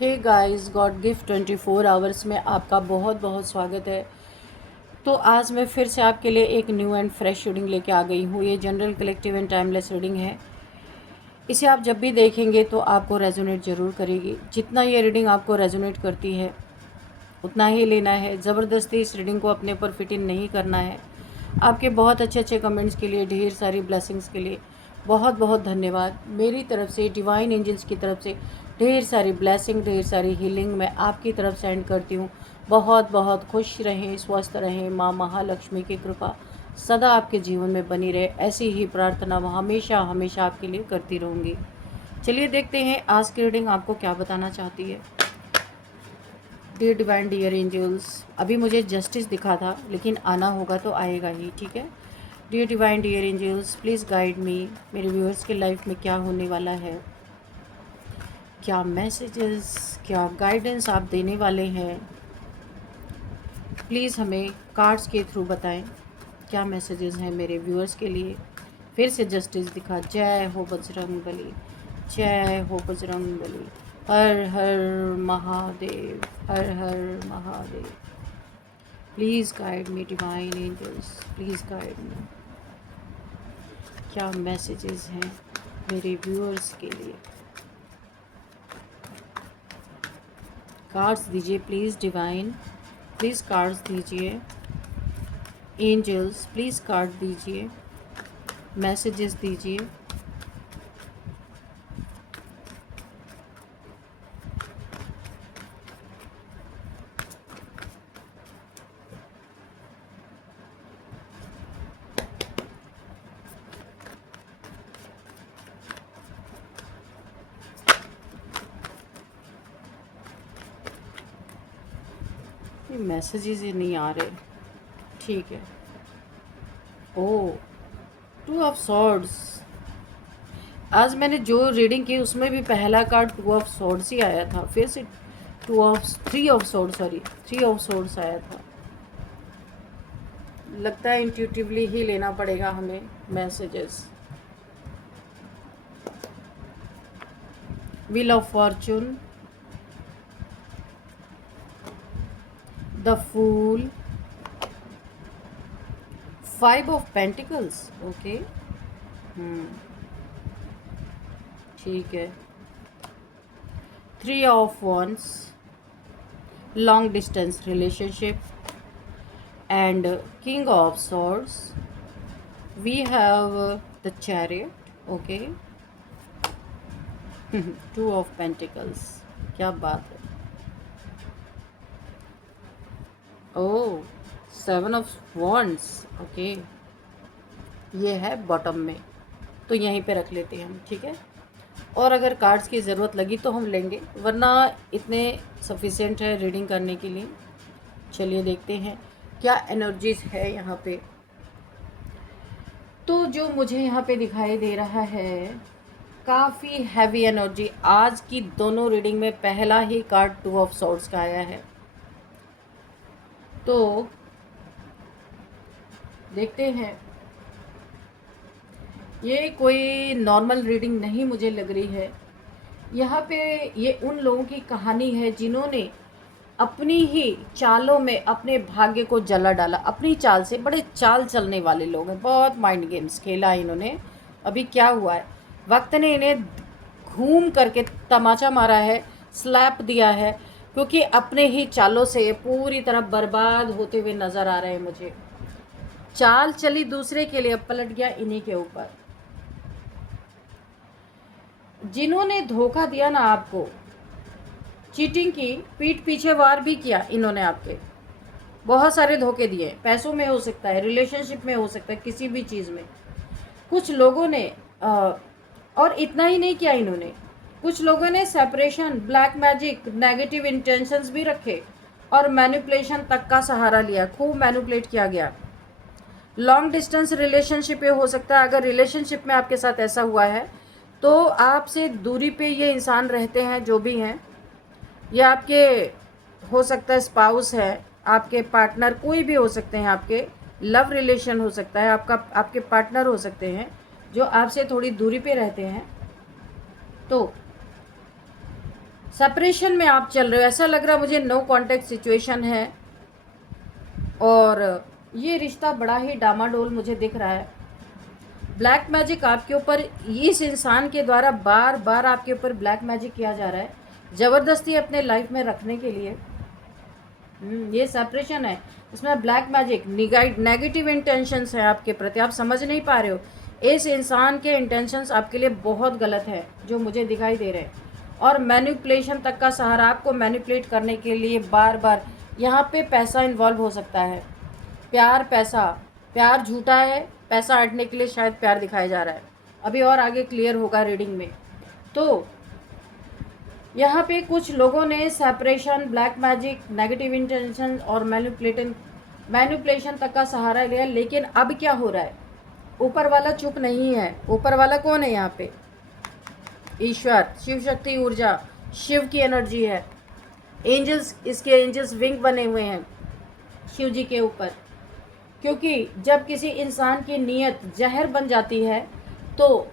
हे guys, God gift 24 hours में आपका बहुत बहुत स्वागत है। तो आज मैं फिर से आपके लिए एक न्यू एंड फ्रेश रीडिंग लेके आ गई हूँ। ये general collective and timeless reading है। इसे आप जब भी देखेंगे तो आपको रेजोनेट ज़रूर करेगी। जितना ये रीडिंग आपको रेजोनेट करती है उतना ही लेना है। ज़बरदस्ती इस रीडिंग को अपने ऊपर फिट इन नहीं करना है। आपके बहुत अच्छे अच्छे कमेंट्स के लिए, ढेर सारी ब्लेसिंग्स के लिए बहुत बहुत धन्यवाद। मेरी तरफ से, डिवाइन एंजल्स की तरफ से ढेर सारी ब्लेसिंग, ढेर सारी हीलिंग मैं आपकी तरफ सेंड करती हूँ। बहुत बहुत खुश रहें, स्वस्थ रहें। माँ महालक्ष्मी की कृपा सदा आपके जीवन में बनी रहे, ऐसी ही प्रार्थना मैं हमेशा हमेशा आपके लिए करती रहूँगी। चलिए देखते हैं आज की रीडिंग आपको क्या बताना चाहती है। डियर डिवाइन, डियर एंजल्स, अभी मुझे जस्टिस दिखा था लेकिन आना होगा तो आएगा ही, ठीक है। Dear divine, dear angels, please guide me. मेरे व्यूअर्स के लाइफ में क्या होने वाला है, क्या मैसेजेस, क्या गाइडेंस आप देने वाले हैं, प्लीज़ हमें कार्ड्स के थ्रू बताएं क्या मैसेजेस हैं मेरे व्यूअर्स के लिए। फिर से जस्टिस दिखा। जय हो बजरंग बली, जय हो बजरंग बली। हर हर महादेव, हर हर Mahadev. Please guide me divine angels, please guide me. क्या मैसेजेस हैं मेरे व्यूअर्स के लिए। कार्ड्स दीजिए प्लीज़ डिवाइन, प्लीज़ कार्ड्स दीजिए। एंजल्स प्लीज़ कार्ड दीजिए, मैसेजेस दीजिए। ये मैसेजेस ही नहीं आ रहे, ठीक है। Oh, 2 of swords. आज मैंने जो रीडिंग की उसमें भी पहला कार्ड 2 ऑफ सॉर्ड्स ही आया था। फिर से 3 of swords, sorry 3 of swords आया था। लगता है इंट्यूटिवली ही लेना पड़ेगा हमें messages. Wheel of fortune, the fool, 5 of pentacles. Okay, ठीक है। 3 of wands, long distance relationship, and king of swords. We have the chariot. Okay. 2 of pentacles, क्या बात है। ओह, 7 ऑफ वॉन्ड्स। ओके, ये है बॉटम में, तो यहीं पे रख लेते हैं हम, ठीक है। और अगर कार्ड्स की ज़रूरत लगी तो हम लेंगे, वरना इतने सफिशिएंट है रीडिंग करने के लिए। चलिए देखते हैं क्या एनर्जीज है यहाँ पे। तो जो मुझे यहाँ पे दिखाई दे रहा है, काफ़ी हैवी एनर्जी। आज की दोनों रीडिंग में पहला ही कार्ड 2 ऑफ सॉर्ड्स का आया है। तो देखते हैं, ये कोई नॉर्मल रीडिंग नहीं मुझे लग रही है। यहाँ पे ये उन लोगों की कहानी है जिन्होंने अपनी ही चालों में अपने भाग्य को जला डाला। अपनी चाल से, बड़े चाल चलने वाले लोग हैं, बहुत माइंड गेम्स खेला इन्होंने। अभी क्या हुआ है, वक्त ने इन्हें घूम करके तमाचा मारा है, स्लैप दिया है, क्योंकि अपने ही चालों से ये पूरी तरह बर्बाद होते हुए नज़र आ रहे हैं मुझे। चाल चली दूसरे के लिए, पलट गया इन्हीं के ऊपर। जिन्होंने धोखा दिया ना आपको, चीटिंग की, पीठ पीछे वार भी किया इन्होंने आपके, बहुत सारे धोखे दिए। पैसों में हो सकता है, रिलेशनशिप में हो सकता है, किसी भी चीज़ में। कुछ लोगों ने और इतना ही नहीं किया इन्होंने, कुछ लोगों ने separation, black magic, negative intentions भी रखे और मैनिपुलेशन तक का सहारा लिया। खूब मैनिपुलेट किया गया। लॉन्ग डिस्टेंस रिलेशनशिप ये हो सकता है। अगर रिलेशनशिप में आपके साथ ऐसा हुआ है तो आपसे दूरी पे ये इंसान रहते हैं, जो भी हैं। ये आपके हो सकता है स्पाउस है, आपके पार्टनर, कोई भी हो सकते हैं, आपके लव रिलेशन हो सकता है, आपके पार्टनर हो सकते हैं जो आपसे थोड़ी दूरी पे रहते हैं। तो सेपरेशन में आप चल रहे हो, ऐसा लग रहा है मुझे नो कॉन्टेक्ट सिचुएशन है और ये रिश्ता बड़ा ही डामाडोल मुझे दिख रहा है। ब्लैक मैजिक आपके ऊपर, इस इंसान के द्वारा बार बार आपके ऊपर ब्लैक मैजिक किया जा रहा है, ज़बरदस्ती अपने लाइफ में रखने के लिए। ये सेपरेशन है, इसमें ब्लैक मैजिक, नेगेटिव इंटेंशंस है आपके प्रति, आप समझ नहीं पा रहे हो। इस इंसान के इंटेंशंस आपके लिए बहुत गलत है जो मुझे दिखाई दे रहे हैं, और मैनिपुलेशन तक का सहारा, आपको मैनिपुलेट करने के लिए बार बार यहाँ पे पैसा इन्वॉल्व हो सकता है। प्यार, पैसा, प्यार झूठा है, पैसा हटने के लिए शायद प्यार दिखाया जा रहा है। अभी और आगे क्लियर होगा रीडिंग में। तो यहाँ पे कुछ लोगों ने separation, black magic, negative intention और मैनिपुलेशन तक का सहारा लिया, लेकिन अब क्या हो रहा है, ऊपर वाला चुप नहीं है। ऊपर वाला कौन है यहाँ पे? ईश्वर, शिव शक्ति ऊर्जा, शिव की एनर्जी है। एंजल्स, इसके एंजल्स विंग बने हुए हैं शिव जी के ऊपर, क्योंकि जब किसी इंसान की नीयत जहर बन जाती है तो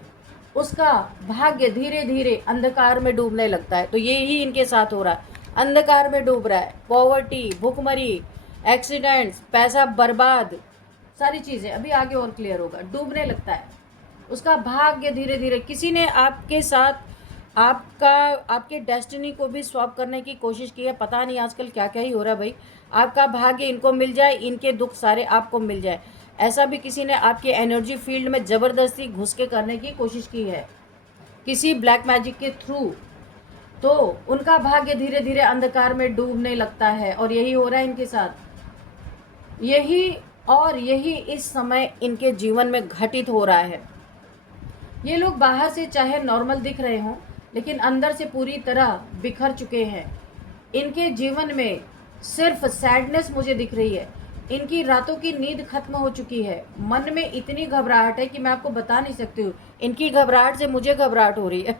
उसका भाग्य धीरे धीरे अंधकार में डूबने लगता है। तो ये ही इनके साथ हो रहा है, अंधकार में डूब रहा है। पॉवर्टी, भुखमरी, एक्सीडेंट्स, पैसा बर्बाद, सारी चीज़ें अभी आगे और क्लियर होगा, डूबने लगता है उसका भाग्य धीरे धीरे। किसी ने आपके साथ आपके डेस्टिनी को भी स्वैप करने की कोशिश की है। पता नहीं आजकल क्या क्या ही हो रहा है भाई। आपका भाग्य इनको मिल जाए, इनके दुख सारे आपको मिल जाए, ऐसा भी किसी ने आपके एनर्जी फील्ड में ज़बरदस्ती घुस के करने की कोशिश की है किसी ब्लैक मैजिक के थ्रू। तो उनका भाग्य धीरे धीरे अंधकार में डूबने लगता है, और यही हो रहा है इनके साथ। यही इस समय इनके जीवन में घटित हो रहा है। ये लोग बाहर से चाहे नॉर्मल दिख रहे हों, लेकिन अंदर से पूरी तरह बिखर चुके हैं। इनके जीवन में सिर्फ सैडनेस मुझे दिख रही है। इनकी रातों की नींद खत्म हो चुकी है। मन में इतनी घबराहट है कि मैं आपको बता नहीं सकती हूँ। इनकी घबराहट से मुझे घबराहट हो रही है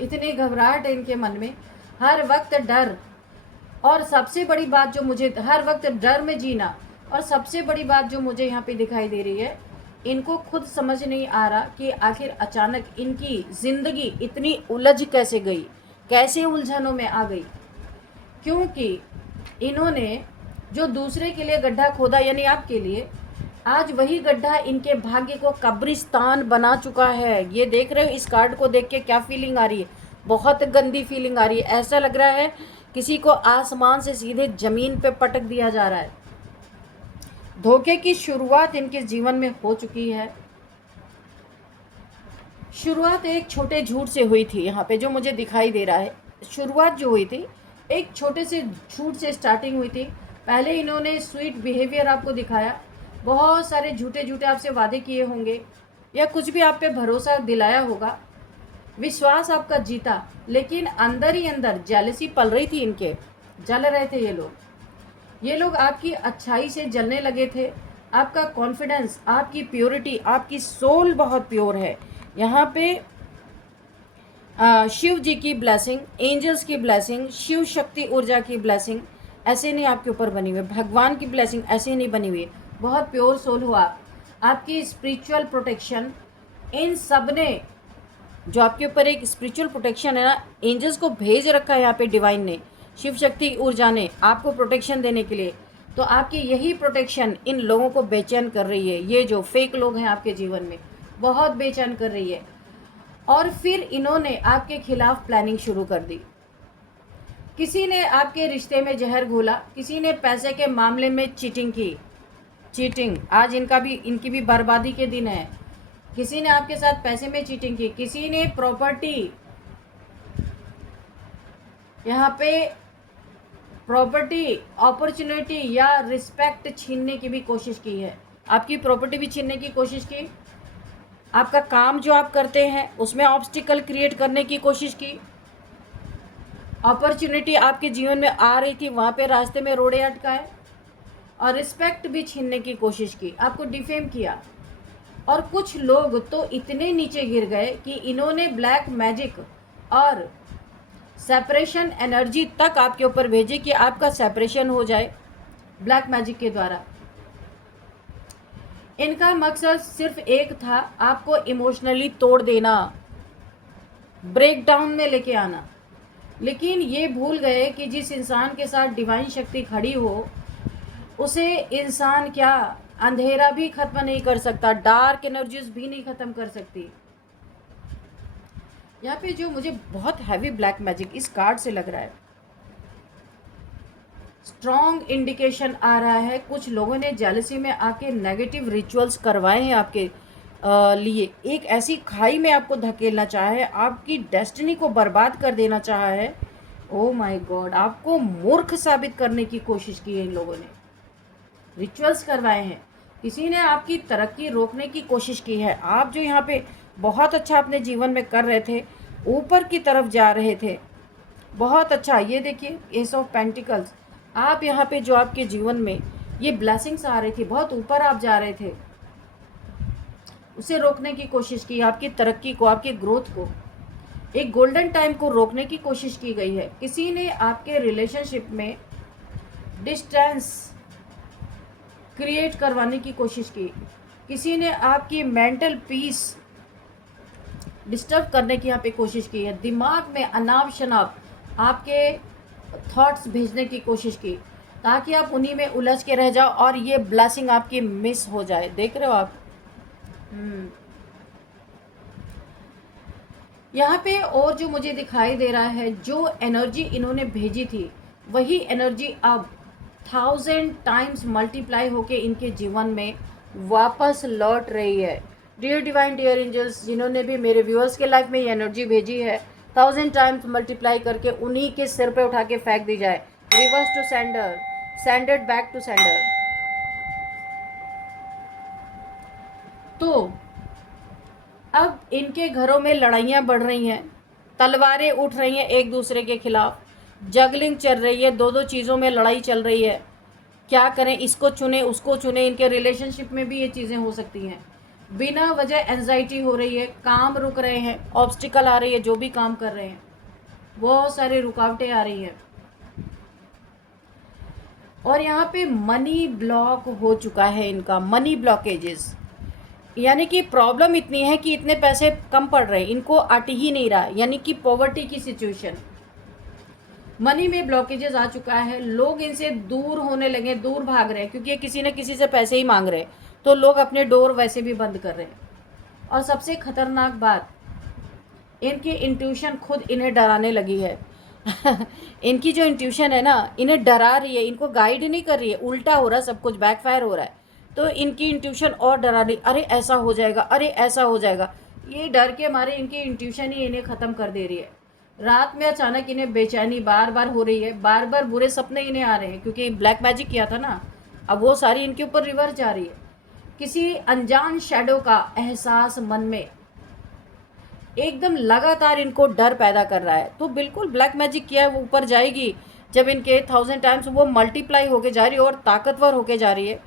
इतनी घबराहट है इनके मन में, हर वक्त डर। और सबसे बड़ी बात जो मुझे, हर वक्त डर में जीना, और सबसे बड़ी बात जो मुझे यहाँ पे दिखाई दे रही है, इनको खुद समझ नहीं आ रहा कि आखिर अचानक इनकी ज़िंदगी इतनी उलझ कैसे गई, कैसे उलझनों में आ गई। क्योंकि इन्होंने जो दूसरे के लिए गड्ढा खोदा, यानी आपके लिए, आज वही गड्ढा इनके भाग्य को कब्रिस्तान बना चुका है। ये देख रहे हो, इस कार्ड को देख के क्या फीलिंग आ रही है? बहुत गंदी फीलिंग आ रही है। ऐसा लग रहा है किसी को आसमान से सीधे ज़मीन पे पटक दिया जा रहा है। धोखे की शुरुआत इनके जीवन में हो चुकी है। शुरुआत एक छोटे झूठ से हुई थी, यहाँ पे जो मुझे दिखाई दे रहा है। शुरुआत जो हुई थी एक छोटे से झूठ से स्टार्टिंग हुई थी। पहले इन्होंने स्वीट बिहेवियर आपको दिखाया, बहुत सारे झूठे झूठे आपसे वादे किए होंगे, या कुछ भी आप पे भरोसा दिलाया होगा, विश्वास आपका जीता, लेकिन अंदर ही अंदर जेलसी पल रही थी इनके, जल रहे थे ये लोग आपकी अच्छाई से जलने लगे थे। आपका कॉन्फिडेंस, आपकी प्योरिटी, आपकी सोल बहुत प्योर है। यहाँ पे शिव जी की ब्लेसिंग, एंजल्स की ब्लेसिंग, शिव शक्ति ऊर्जा की ब्लेसिंग ऐसे नहीं आपके ऊपर बनी हुई, भगवान की ब्लेसिंग ऐसे नहीं बनी हुई। बहुत प्योर सोल हुआ, आपकी स्पिरिचुअल प्रोटेक्शन, इन सब ने जो आपके ऊपर एक स्पिरिचुअल प्रोटेक्शन है ना, एंजल्स को भेज रखा है यहाँ पे डिवाइन ने, शिव शक्ति ऊर्जा ने आपको प्रोटेक्शन देने के लिए। तो आपकी यही प्रोटेक्शन इन लोगों को बेचैन कर रही है। ये जो फेक लोग हैं आपके जीवन में, बहुत बेचैन कर रही है। और फिर इन्होंने आपके खिलाफ प्लानिंग शुरू कर दी। किसी ने आपके रिश्ते में जहर घोला, किसी ने पैसे के मामले में चीटिंग की। चीटिंग आज इनकी भी बर्बादी के दिन है। किसी ने आपके साथ पैसे में चीटिंग की, किसी ने प्रॉपर्टी, यहाँ पे प्रॉपर्टी, अपॉर्चुनिटी या रिस्पेक्ट छीनने की भी कोशिश की है। आपकी प्रॉपर्टी भी छीनने की कोशिश की, आपका काम जो आप करते हैं उसमें ऑब्स्टिकल क्रिएट करने की कोशिश की, अपॉर्चुनिटी आपके जीवन में आ रही थी वहाँ पे रास्ते में रोड़े अटकाए, और रिस्पेक्ट भी छीनने की कोशिश की, आपको डिफेम किया। और कुछ लोग तो इतने नीचे गिर गए कि इन्होंने ब्लैक मैजिक और सेपरेशन एनर्जी तक आपके ऊपर भेजी कि आपका सेपरेशन हो जाए ब्लैक मैजिक के द्वारा। इनका मकसद सिर्फ एक था, आपको इमोशनली तोड़ देना, ब्रेक डाउन में लेके आना। लेकिन ये भूल गए कि जिस इंसान के साथ डिवाइन शक्ति खड़ी हो, उसे इंसान क्या अंधेरा भी खत्म नहीं कर सकता, डार्क एनर्जीज भी नहीं खत्म कर सकती। यहाँ पे जो मुझे बहुत हैवी ब्लैक मैजिक इस कार्ड से लग रहा है, स्ट्रॉन्ग इंडिकेशन आ रहा है कुछ लोगों ने जेलसी में आके नेगेटिव रिचुअल्स करवाए हैं आपके लिए, एक ऐसी खाई में आपको धकेलना चाहा है, आपकी डेस्टिनी को बर्बाद कर देना चाहा है। ओ माय गॉड, आपको मूर्ख साबित करने की कोशिश की है इन लोगों ने, रिचुअल्स करवाए हैं, किसी ने आपकी तरक्की रोकने की कोशिश की है। आप जो यहाँ पे बहुत अच्छा अपने जीवन में कर रहे थे, ऊपर की तरफ जा रहे थे, बहुत अच्छा। ये देखिए एस ऑफ पेंटिकल्स, आप यहाँ पे जो आपके जीवन में ये ब्लेसिंग्स आ रही थी, बहुत ऊपर आप जा रहे थे, उसे रोकने की कोशिश की, आपकी तरक्की को, आपकी ग्रोथ को, एक गोल्डन टाइम को रोकने की कोशिश की गई है। किसी ने आपके रिलेशनशिप में डिस्टेंस क्रिएट करवाने की कोशिश की, किसी ने आपकी मेंटल पीस डिस्टर्ब करने की यहाँ पे कोशिश की है, दिमाग में अनाप शनाप आपके थॉट्स भेजने की कोशिश की, ताकि आप उन्हीं में उलझ के रह जाओ और ये ब्लेसिंग आपकी मिस हो जाए। देख रहे हो आप, यहाँ पे और जो मुझे दिखाई दे रहा है, जो एनर्जी इन्होंने भेजी थी वही एनर्जी अब 1000 टाइम्स मल्टीप्लाई होके इनके जीवन में वापस लौट रही है। डियर डिवाइन, डियर एंजल्स, जिन्होंने भी मेरे व्यूअर्स के लाइफ में ये एनर्जी भेजी है, 1000 टाइम्स मल्टीप्लाई करके उन्हीं के सिर पे उठा के फेंक दी जाए। रिवर्स टू सेंडर, सेंडर्ड बैक टू सेंडर। तो अब इनके घरों में लड़ाइयाँ बढ़ रही हैं, तलवारें उठ रही हैं एक दूसरे के खिलाफ, जगलिंग चल रही है, दो दो चीज़ों में लड़ाई चल रही है। क्या करें, इसको चुने उसको चुने, इनके रिलेशनशिप में भी ये चीज़ें हो सकती हैं। बिना वजह एंजाइटी हो रही है, काम रुक रहे हैं, ऑब्स्टिकल आ रही है, जो भी काम कर रहे हैं बहुत सारी रुकावटें आ रही हैं। और यहाँ पे मनी ब्लॉक हो चुका है इनका, मनी ब्लॉकेजेस, यानी कि प्रॉब्लम इतनी है कि इतने पैसे कम पड़ रहे हैं, इनको अट ही नहीं रहा, यानी कि पॉवर्टी की सिचुएशन, मनी में ब्लॉकेजेस आ चुका है। लोग इनसे दूर होने लगे, दूर भाग रहे हैं, क्योंकि ये किसी न किसी से पैसे ही मांग रहे हैं, तो लोग अपने डोर वैसे भी बंद कर रहे हैं। और सबसे खतरनाक बात, इनकी इंट्यूशन खुद इन्हें डराने लगी है। इनकी जो इंट्यूशन है ना, इन्हें डरा रही है, इनको गाइड नहीं कर रही है, उल्टा हो रहा है सब कुछ, बैकफायर हो रहा है। तो इनकी इंट्यूशन और डरा रही, अरे ऐसा हो जाएगा, अरे ऐसा हो जाएगा, ये डर के मारे इनकी इंट्यूशन ही इन्हें ख़त्म कर दे रही है। रात में अचानक इन्हें बेचैनी बार बार हो रही है, बार बार बुरे सपने इन्हें आ रहे हैं, क्योंकि ब्लैक मैजिक किया था ना, अब वो सारी इनके ऊपर रिवर्स जा रही है। किसी अनजान शैडो का एहसास मन में एकदम लगातार इनको डर पैदा कर रहा है। तो बिल्कुल ब्लैक मैजिक किया है, वो ऊपर जाएगी जब इनके 1000 टाइम्स वो मल्टीप्लाई होके जा रही है और ताकतवर होके जा रही है,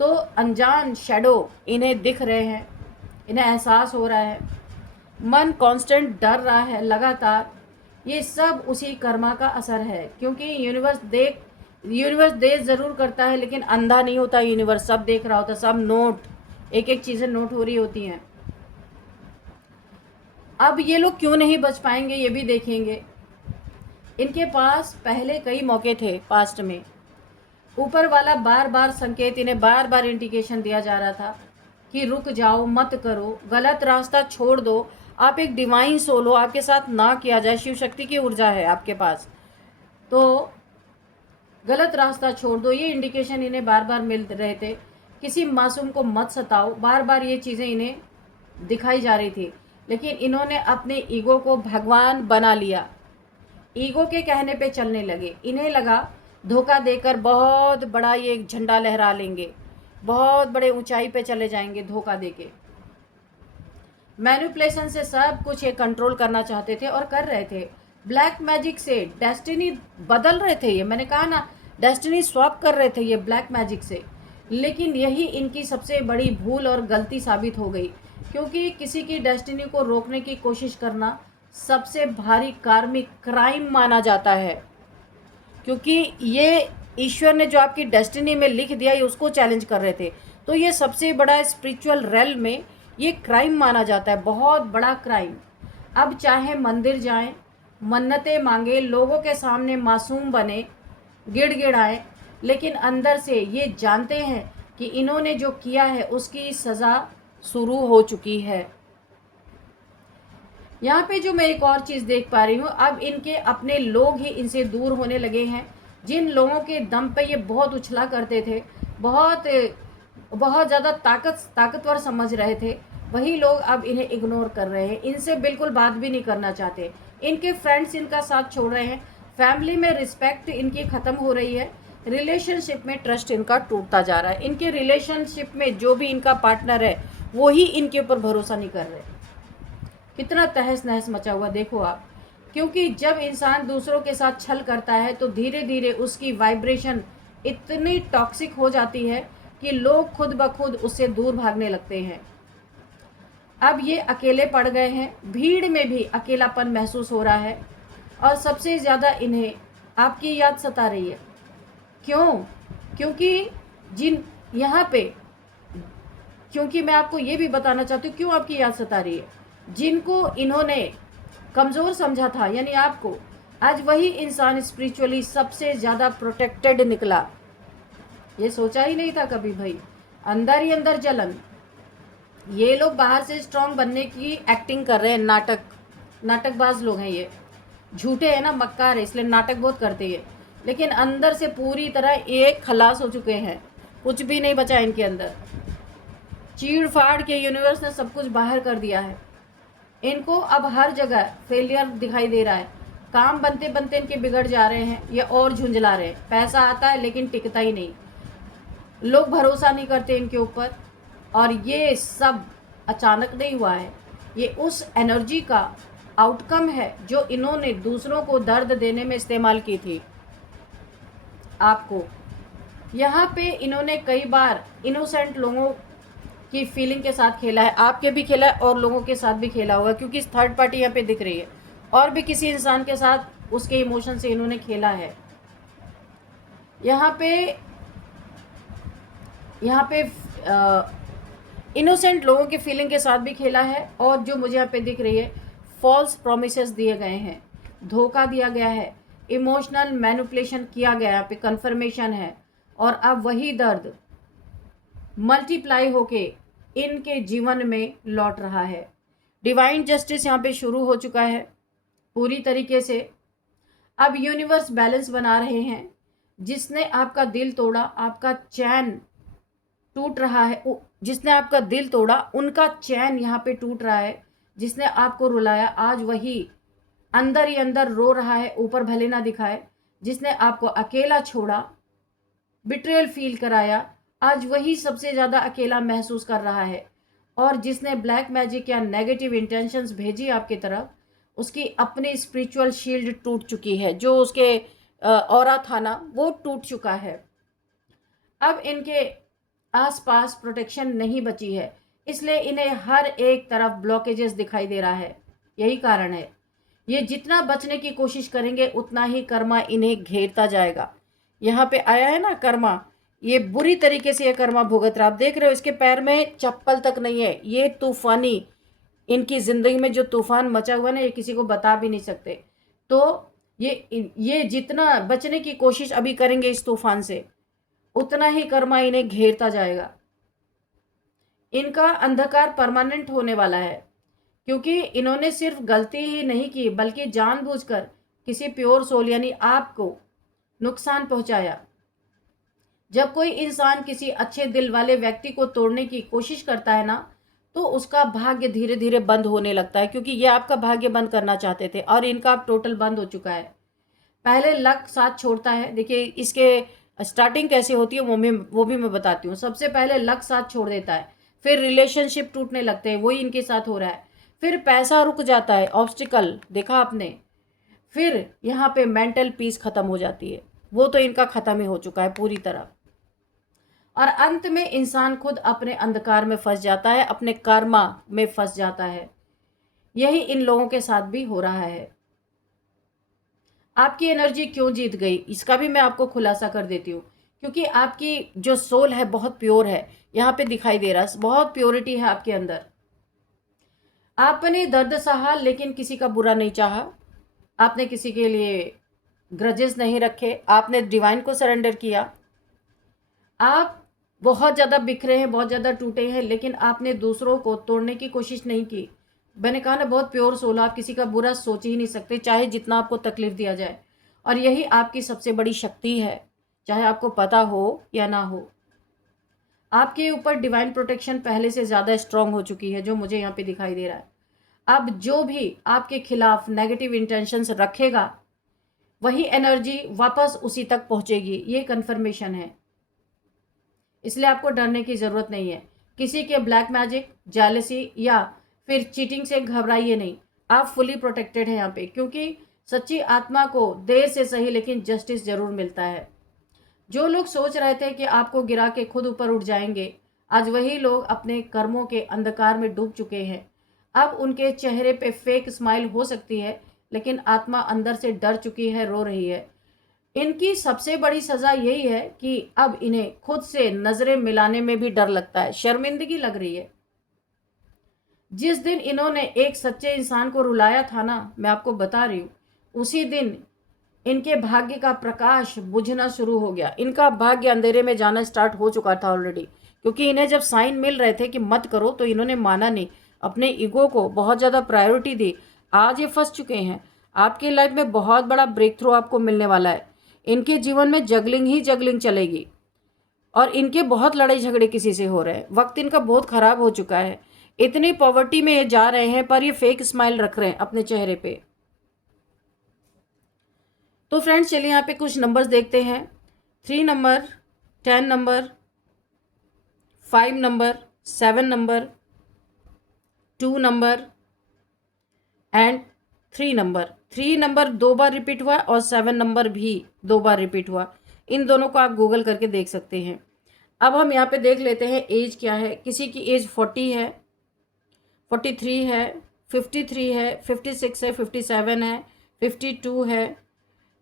तो अनजान शैडो इन्हें दिख रहे हैं, इन्हें एहसास हो रहा है, मन कांस्टेंट डर रहा है लगातार। ये सब उसी कर्मा का असर है, क्योंकि यूनिवर्स देख ज़रूर करता है, लेकिन अंधा नहीं होता यूनिवर्स, सब देख रहा होता, सब नोट, एक एक चीज़ें नोट हो रही होती हैं। अब ये लोग क्यों नहीं बच पाएंगे ये भी देखेंगे। इनके पास पहले कई मौके थे पास्ट में, ऊपर वाला बार बार संकेत, इन्हें बार बार इंडिकेशन दिया जा रहा था कि रुक जाओ, मत करो, गलत रास्ता छोड़ दो, आप एक डिवाइन सोल हो, आपके साथ ना किया जाए, शिव शक्ति की ऊर्जा है आपके पास, तो गलत रास्ता छोड़ दो, ये इंडिकेशन इन्हें बार बार मिल रहे थे। किसी मासूम को मत सताओ, बार बार ये चीज़ें इन्हें दिखाई जा रही थी। लेकिन इन्होंने अपने ईगो को भगवान बना लिया, ईगो के कहने पे चलने लगे। इन्हें लगा धोखा देकर बहुत बड़ा ये झंडा लहरा लेंगे, बहुत बड़े ऊंचाई पे चले जाएंगे धोखा देके। मैनिपुलेशन से सब कुछ ये कंट्रोल करना चाहते थे और कर रहे थे। ब्लैक मैजिक से डेस्टिनी बदल रहे थे, ये मैंने कहा ना, डेस्टिनी स्वैप कर रहे थे ये ब्लैक मैजिक से। लेकिन यही इनकी सबसे बड़ी भूल और गलती साबित हो गई, क्योंकि किसी की डेस्टिनी को रोकने की कोशिश करना सबसे भारी कार्मिक क्राइम माना जाता है, क्योंकि ये ईश्वर ने जो आपकी डेस्टिनी में लिख दिया, ये उसको चैलेंज कर रहे थे। तो ये सबसे बड़ा स्पिरिचुअल रेल में ये क्राइम माना जाता है, बहुत बड़ा क्राइम। अब चाहे मंदिर जाएं, मन्नतें मांगे, लोगों के सामने मासूम बने, गिड़गिड़ाए, लेकिन अंदर से ये जानते हैं कि इन्होंने जो किया है उसकी सज़ा शुरू हो चुकी है। यहाँ पे जो मैं एक और चीज़ देख पा रही हूँ, अब इनके अपने लोग ही इनसे दूर होने लगे हैं। जिन लोगों के दम पे ये बहुत उछला करते थे, बहुत बहुत ज़्यादा ताकतवर समझ रहे थे, वही लोग अब इन्हें इग्नोर कर रहे हैं, इनसे बिल्कुल बात भी नहीं करना चाहते। इनके फ्रेंड्स इनका साथ छोड़ रहे हैं, फैमिली में रिस्पेक्ट इनकी ख़त्म हो रही है, रिलेशनशिप में ट्रस्ट इनका टूटता जा रहा है। इनके रिलेशनशिप में जो भी इनका पार्टनर है वो ही इनके ऊपर भरोसा नहीं कर रहे। कितना तहस नहस मचा हुआ देखो आप। क्योंकि जब इंसान दूसरों के साथ छल करता है तो धीरे धीरे उसकी वाइब्रेशन इतनी टॉक्सिक हो जाती है कि लोग खुद ब खुद उससे दूर भागने लगते हैं। अब ये अकेले पड़ गए हैं, भीड़ में भी अकेलापन महसूस हो रहा है, और सबसे ज़्यादा इन्हें आपकी याद सता रही है। क्यों? क्योंकि जिन यहाँ पे क्योंकि मैं आपको ये भी बताना चाहती हूँ क्यों आपकी याद सता रही है। जिनको इन्होंने कमज़ोर समझा था, यानी आपको, आज वही इंसान स्पिरिचुअली सबसे ज़्यादा प्रोटेक्टेड निकला। ये सोचा ही नहीं था कभी भाई, अंदर ही अंदर जलन। ये लोग बाहर से स्ट्रांग बनने की एक्टिंग कर रहे हैं, नाटकबाज लोग हैं ये, झूठे हैं ना, मक्कार है, इसलिए नाटक बहुत करते हैं, लेकिन अंदर से पूरी तरह एक खलास हो चुके हैं, कुछ भी नहीं बचा इनके अंदर। चीड़ फाड़ के यूनिवर्स ने सब कुछ बाहर कर दिया है। इनको अब हर जगह फेलियर दिखाई दे रहा है, काम बनते बनते इनके बिगड़ जा रहे हैं, ये और झुंझला रहे हैं। पैसा आता है लेकिन टिकता ही नहीं, लोग भरोसा नहीं करते इनके ऊपर। और ये सब अचानक नहीं हुआ है, ये उस एनर्जी का आउटकम है जो इन्होंने दूसरों को दर्द देने में इस्तेमाल की थी। आपको यहाँ पे इन्होंने कई बार इनोसेंट लोगों की फीलिंग के साथ खेला है, आपके भी खेला है और लोगों के साथ भी खेला होगा, क्योंकि इस थर्ड पार्टी यहाँ पे दिख रही है, और भी किसी इंसान के साथ उसके इमोशन से इन्होंने खेला है। यहाँ पे इनोसेंट लोगों की फीलिंग के साथ भी खेला है, और जो मुझे यहाँ पे दिख रही है, फॉल्स प्रोमिसेस दिए गए हैं, धोखा दिया गया है, इमोशनल मैनिपुलेशन किया गया, यहाँ पे कन्फर्मेशन है, और अब वही दर्द मल्टीप्लाई होके इनके जीवन में लौट रहा है। डिवाइन जस्टिस यहाँ पे शुरू हो चुका है पूरी तरीके से। अब यूनिवर्स बैलेंस बना रहे हैं। जिसने आपका दिल तोड़ा, आपका चैन टूट रहा है, जिसने आपका दिल तोड़ा उनका चैन यहाँ पे टूट रहा है। जिसने आपको रुलाया आज वही अंदर ही अंदर रो रहा है, ऊपर भले ना दिखाए। जिसने आपको अकेला छोड़ा, बिट्रेयल फील कराया, आज वही सबसे ज़्यादा अकेला महसूस कर रहा है। और जिसने ब्लैक मैजिक या नेगेटिव इंटेंशंस भेजी आपकी तरफ, उसकी अपनी स्पिरिचुअल शील्ड टूट चुकी है, जो उसके ऑरा था ना, वो टूट चुका है। अब इनके आसपास प्रोटेक्शन नहीं बची है, इसलिए इन्हें हर एक तरफ ब्लॉकेजेस दिखाई दे रहा है। यही कारण है, ये जितना बचने की कोशिश करेंगे उतना ही कर्मा इन्हें घेरता जाएगा। यहाँ पे आया है ना कर्मा, ये बुरी तरीके से ये कर्मा भुगत रहा। आप देख रहे हो इसके पैर में चप्पल तक नहीं है। ये तूफानी, इनकी ज़िंदगी में जो तूफान मचा हुआ ना, ये किसी को बता भी नहीं सकते। तो ये जितना बचने की कोशिश अभी करेंगे इस तूफान से, उतना ही कर्मा इन्हें घेरता जाएगा। इनका अंधकार परमानेंट होने वाला है, क्योंकि इन्होंने सिर्फ गलती ही नहीं की बल्कि जानबूझकर किसी प्योर सोल यानी आपको नुकसान पहुंचाया। जब कोई इंसान किसी अच्छे दिल वाले व्यक्ति को तोड़ने की कोशिश करता है ना, तो उसका भाग्य धीरे धीरे बंद होने लगता है, क्योंकि ये आपका भाग्य बंद करना चाहते थे और इनका अब टोटल बंद हो चुका है। पहले लक साथ छोड़ता है। देखिए इसके स्टार्टिंग कैसे होती है वो भी मैं बताती हूँ। सबसे पहले लक साथ छोड़ देता है, फिर रिलेशनशिप टूटने लगते हैं, वही इनके साथ हो रहा है। फिर पैसा रुक जाता है, ऑब्स्टिकल देखा आपने। फिर यहाँ पे मेंटल पीस खत्म हो जाती है, वो तो इनका खत्म ही हो चुका है पूरी तरह। और अंत में इंसान खुद अपने अंधकार में फंस जाता है, अपने कर्मा में फंस जाता है। यही इन लोगों के साथ भी हो रहा है। आपकी एनर्जी क्यों जीत गई, इसका भी मैं आपको खुलासा कर देती हूँ। क्योंकि आपकी जो सोल है बहुत प्योर है, यहाँ पे दिखाई दे रहा है, बहुत प्योरिटी है आपके अंदर। आपने दर्द सहा लेकिन किसी का बुरा नहीं चाहा। आपने किसी के लिए ग्रजेस नहीं रखे, आपने डिवाइन को सरेंडर किया। आप बहुत ज़्यादा बिखरे हैं, बहुत ज़्यादा टूटे हैं, लेकिन आपने दूसरों को तोड़ने की कोशिश नहीं की। मैंने कहा ना, बहुत प्योर सोल, आप किसी का बुरा सोच ही नहीं सकते, चाहे जितना आपको तकलीफ दिया जाए। और यही आपकी सबसे बड़ी शक्ति है, चाहे आपको पता हो या ना हो। आपके ऊपर डिवाइन प्रोटेक्शन पहले से ज़्यादा स्ट्रांग हो चुकी है, जो मुझे यहाँ पे दिखाई दे रहा है। अब जो भी आपके खिलाफ नेगेटिव इंटेंशंस रखेगा, वही एनर्जी वापस उसी तक पहुंचेगी, ये कंफर्मेशन है। इसलिए आपको डरने की ज़रूरत नहीं है। किसी के ब्लैक मैजिक, जेलसी या फिर चीटिंग से घबराइए नहीं। आप फुली प्रोटेक्टेड हैं यहाँ पे, क्योंकि सच्ची आत्मा को देर से सही लेकिन जस्टिस ज़रूर मिलता है। जो लोग सोच रहे थे कि आपको गिरा के खुद ऊपर उठ जाएंगे, आज वही लोग अपने कर्मों के अंधकार में डूब चुके हैं। अब उनके चेहरे पे फेक स्माइल हो सकती है, लेकिन आत्मा अंदर से डर चुकी है, रो रही है। इनकी सबसे बड़ी सज़ा यही है कि अब इन्हें खुद से नज़रें मिलाने में भी डर लगता है, शर्मिंदगी लग रही है। जिस दिन इन्होंने एक सच्चे इंसान को रुलाया था ना, मैं आपको बता रही हूँ, उसी दिन इनके भाग्य का प्रकाश बुझना शुरू हो गया। इनका भाग्य अंधेरे में जाना स्टार्ट हो चुका था ऑलरेडी, क्योंकि इन्हें जब साइन मिल रहे थे कि मत करो, तो इन्होंने माना नहीं, अपने ईगो को बहुत ज़्यादा प्रायोरिटी दी। आज ये फंस चुके हैं। आपकी लाइफ में बहुत बड़ा ब्रेक थ्रू आपको मिलने वाला है। इनके जीवन में जगलिंग ही जगलिंग चलेगी, और इनके बहुत लड़ाई झगड़े किसी से हो रहे हैं। वक्त इनका बहुत ख़राब हो चुका है। इतनी पॉवर्टी में ये जा रहे हैं, पर ये फेक स्माइल रख रहे हैं अपने चेहरे पे। तो फ्रेंड्स, चलिए यहाँ पे कुछ नंबर्स देखते हैं। 3 number, 10 number, 5 number, 7 number, 2 number and 3 number. 3 number 2 bar repeat हुआ और 7 नंबर भी 2 बार रिपीट हुआ। इन दोनों को आप गूगल करके देख सकते हैं। अब हम यहाँ पे देख लेते हैं एज क्या है। किसी की एज 40 है, 43 है, 53 है, 56 है, 57 है, 52 है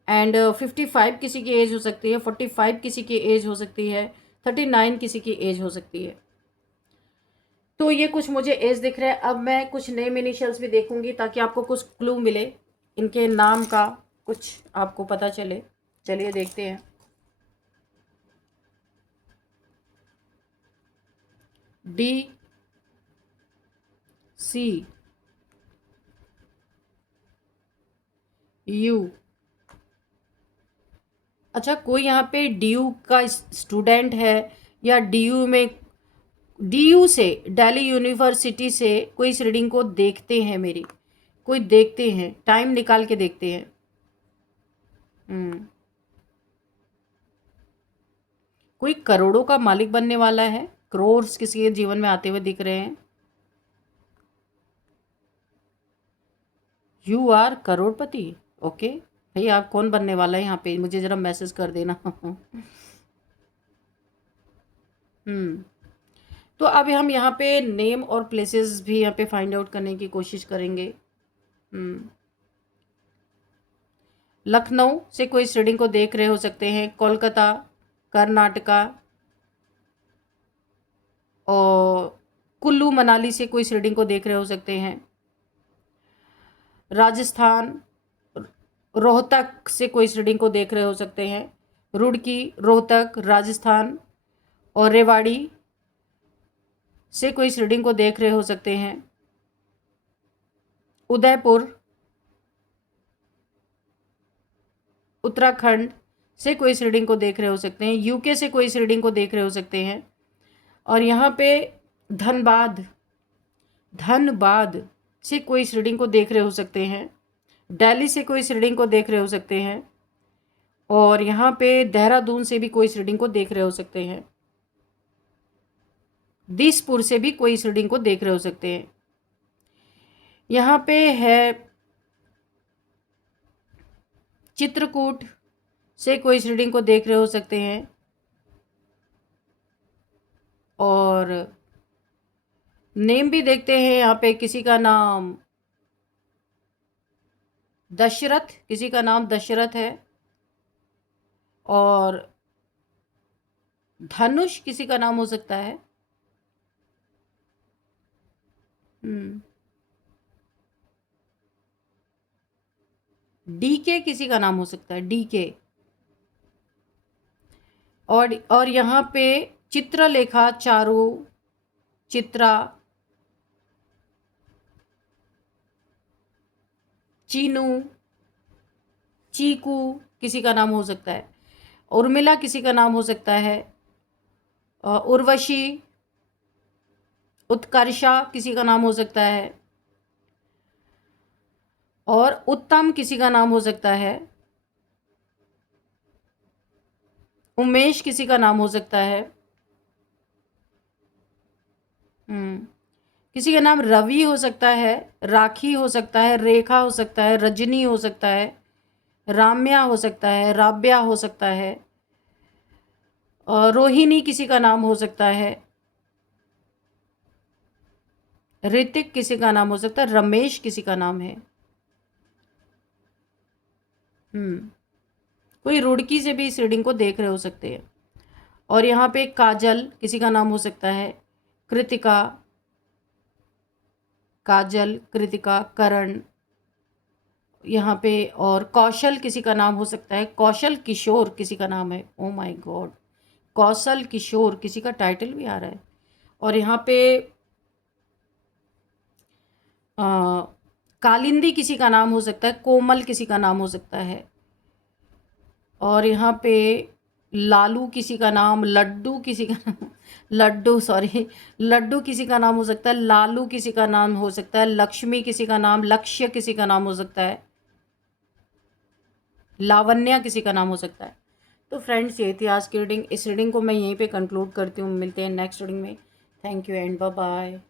एंड 55 किसी की एज हो सकती है, 45 किसी की एज हो सकती है, 39 किसी की एज हो सकती है। तो ये कुछ मुझे एज दिख रहा है। अब मैं कुछ नेम इनिशियल्स भी देखूंगी, ताकि आपको कुछ क्लू मिले, इनके नाम का कुछ आपको पता चले। चलिए देखते हैं। D, C, U. अच्छा, कोई यहाँ पे डीयू का स्टूडेंट है, या डीयू में, डीयू से, दिल्ली यूनिवर्सिटी से कोई इस रीडिंग को देखते हैं मेरी, कोई देखते हैं, टाइम निकाल के देखते हैं। कोई करोड़ों का मालिक बनने वाला है, करोड़ किसी के जीवन में आते हुए दिख रहे हैं। You are Crorepati. ओके भाई, आप कौन बनने वाला है यहाँ पे, मुझे ज़रा मैसेज कर देना। तो अब हम यहाँ पे नेम और प्लेसेस भी यहाँ पे फाइंड आउट करने की कोशिश करेंगे। लखनऊ से कोई इस रीडिंग को देख रहे हो सकते हैं, कोलकाता, कर्नाटका और कुल्लू मनाली से कोई इस रीडिंग को देख रहे हो सकते हैं, राजस्थान रोहतक से कोई इस रीडिंग को देख रहे हो सकते हैं, रुड़की, रोहतक, राजस्थान और रेवाड़ी से कोई इस रीडिंग को देख रहे हो सकते हैं, उदयपुर, उत्तराखंड से कोई इस रीडिंग को देख रहे हो सकते हैं, यूके से कोई इस रीडिंग को देख रहे हो सकते हैं, और यहाँ पे धनबाद, धनबाद से कोई इस रीडिंग को देख रहे हो सकते हैं, दिल्ली से कोई इस रीडिंग को देख रहे हो सकते हैं, और यहाँ पे देहरादून से भी कोई इस रीडिंग को देख रहे हो सकते हैं, दिसपुर से भी कोई इस रीडिंग को देख रहे हो सकते हैं। यहाँ पे है चित्रकूट से कोई इस रीडिंग को देख रहे हो सकते हैं, और नेम भी देखते हैं। यहाँ पे किसी का नाम दशरथ, किसी का नाम दशरथ है, और धनुष किसी का नाम हो सकता है। डीके किसी का नाम हो सकता है, डीके। और यहाँ पे चित्रलेखा, चारू, चित्रा, चीनू, चीकू किसी का नाम हो सकता है, उर्मिला किसी का नाम हो सकता है, उर्वशी, उत्कर्षा किसी का नाम हो सकता है, और उत्तम किसी का नाम हो सकता है, उमेश किसी का नाम हो सकता है, किसी का नाम रवि हो सकता है, राखी हो सकता है, रेखा हो सकता है, रजनी हो सकता है, राम्या हो सकता है, राब्या हो सकता है, और रोहिणी किसी का नाम हो सकता है, ऋतिक किसी का नाम हो सकता है, रमेश किसी का नाम है। कोई रुड़की से भी इस रीडिंग को देख रहे हो सकते हैं। और यहाँ पे काजल किसी का नाम हो सकता है, कृतिका, काजल, कृतिका, करण यहाँ पे, और कौशल किसी का नाम हो सकता है, कौशल किशोर किसी का नाम है। Oh my God, Kaushal Kishore किसी का टाइटल भी आ रहा है। और यहाँ पे कालिंदी किसी का नाम हो सकता है, कोमल किसी का नाम हो सकता है। और यहाँ पे लालू किसी का नाम, लड्डू किसी का नाम, लड्डू सॉरी, लड्डू किसी का नाम हो सकता है, लालू किसी का नाम हो सकता है, लक्ष्मी किसी का नाम, लक्ष्य किसी का नाम हो सकता है, लावण्या किसी का नाम हो सकता है। तो फ्रेंड्स, ये थी आज की रीडिंग। इस रीडिंग को मैं यहीं पे कंक्लूड करती हूँ। मिलते हैं नेक्स्ट रीडिंग में। Thank you and bye bye.